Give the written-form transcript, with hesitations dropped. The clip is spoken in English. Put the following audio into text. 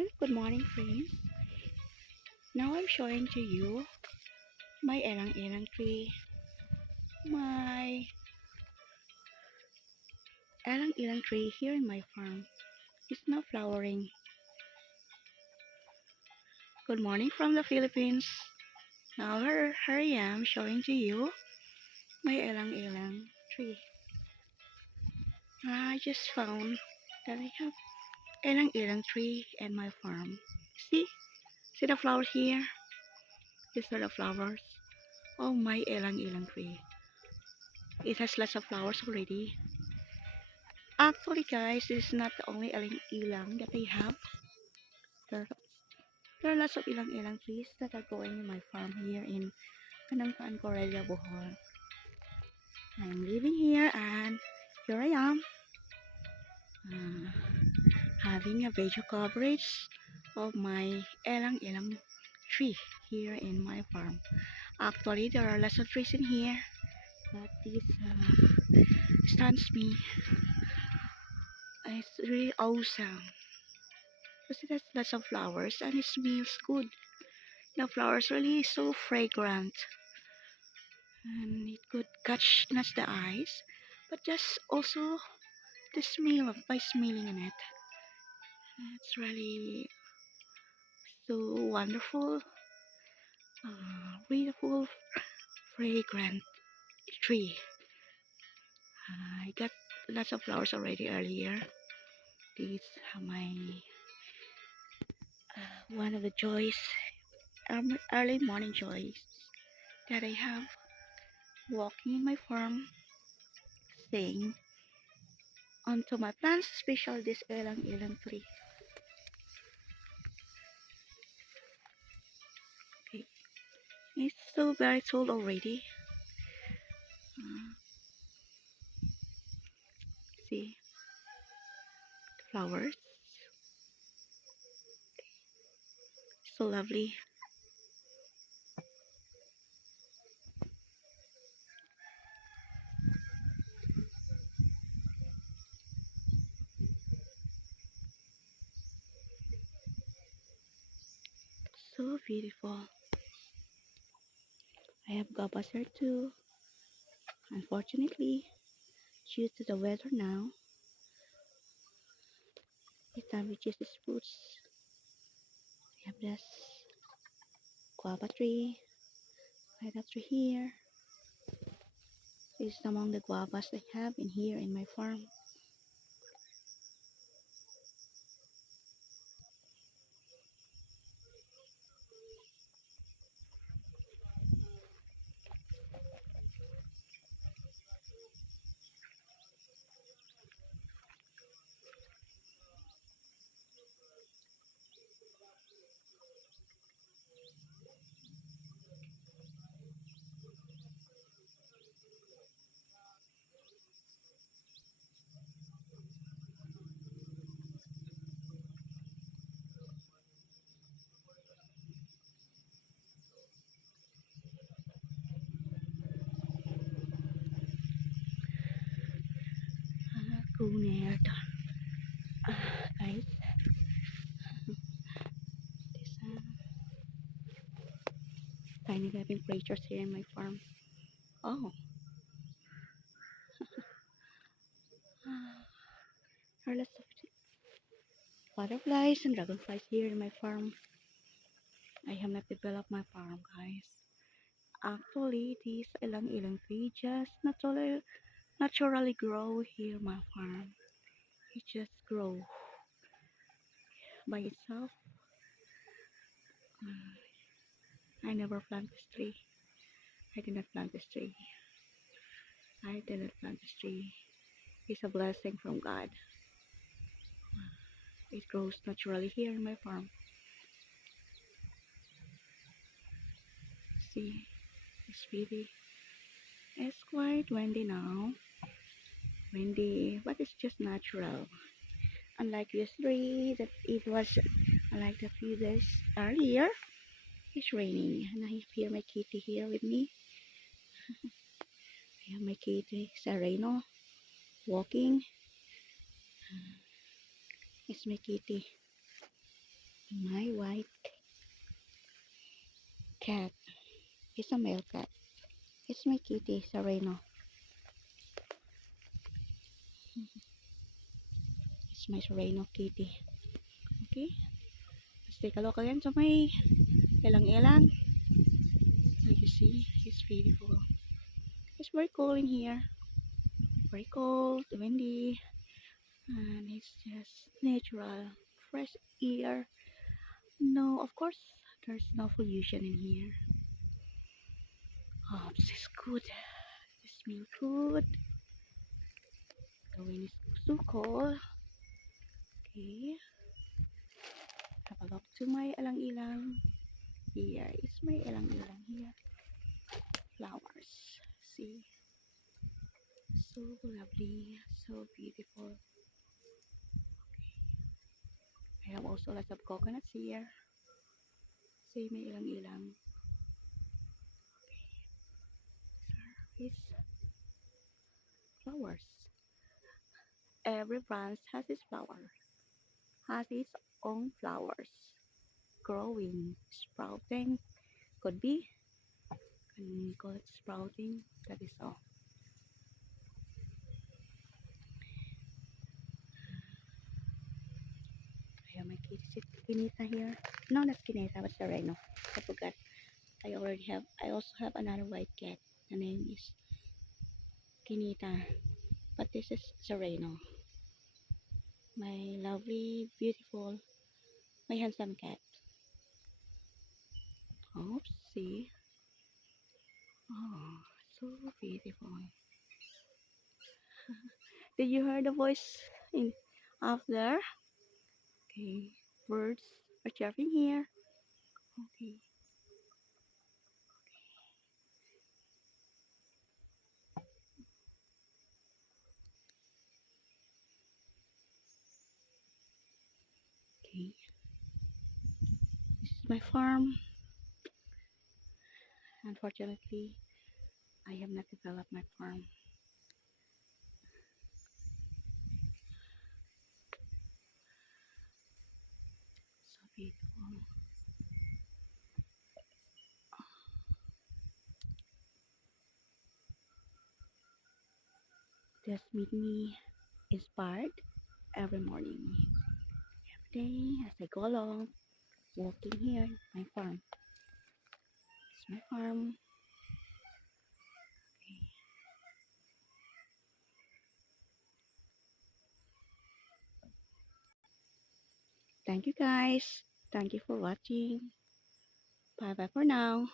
Hello, good morning, friends. Now I'm showing to you my elang-elang tree. My elang-elang tree here in my farm is now flowering. Good morning from the Philippines. Now here I am showing to you my elang-elang tree. I just found that I have elang-elang tree in my farm. See? See the flower here? These are the flowers. Oh, my elang-elang tree. It has lots of flowers already. Actually, guys, this is not the only ilang-ilang that I have. There, there are lots of ilang-ilang trees that are growing in my farm here in Panangkaan, Corella, Bohol. I'm living here and here I am uh, having a video coverage of my ilang-ilang tree here in my farm. Actually, there are lots of trees in here, but this stuns me. It's really awesome because it has lots of flowers and it smells good. The flowers really so fragrant and it could catch not the eyes but just also the smell of by smelling in it. It's really so wonderful, beautiful, fragrant tree. I got lots of flowers already earlier. These are my one of the joys, early morning joys that I have walking in my farm, staying onto my plants, especially this elang elang tree. Okay, it's so very tall already. Uh, See the flowers, so lovely, so beautiful. I have gabas here too. Unfortunately, due to the weather now, it damages the fruits. I have this guava tree right after here. This is among the guavas I have in here in my farm. Gunerd. Guys, this tiny living creatures here in my farm. Oh, there are lots of butterflies and dragonflies here in my farm. I have not developed my farm, guys. Actually, these ilang-ilang tree just naturally grow here in my farm. It just grow by itself. I never plant this tree. I did not plant this tree. I did not plant this tree. It's a blessing from God. It grows naturally here in my farm. See, it's pretty. It's quite windy now. Windy, but it's just natural. Unlike yesterday, that it was like a few days earlier, it's raining. And I hear my kitty here with me. I have my kitty, Sereno, walking. It's my kitty. My white cat is a male cat. It's my kitty, Sereno. It's my Sereno kitty. Okay, let's take a look again to my elang-elang. Like you see, it's beautiful. It's very cold in here. Very cold, windy, and it's just natural, fresh air. No, of course, there's no pollution in here. Oh, this is good. This smells good. The wind is so cold. Okay, have a look to my elang-elang. Here is my elang-elang here. Flowers. See, so lovely, so beautiful. I have also lots of coconuts here. See my ilang-ilang. It's flowers. Every branch has its flower, has its own flowers. Growing, sprouting, could be. Can we call it sprouting? That is all. I have my kitty Kinita here. No, not Kinita, but Sereno. I forgot. I also have another white cat. The name is Kinita. But this is Sereno. My lovely, beautiful, my handsome cat. Oops, see? Oh, so beautiful. Did you hear the voice in up there? Okay, birds are chirping here. Okay, okay. This is my farm. Unfortunately, I have not developed my farm. So beautiful. Just make me inspired every morning, every day as I go along, walking here, my farm. It's my farm. Thank you guys. Thank you for watching. Bye bye for now.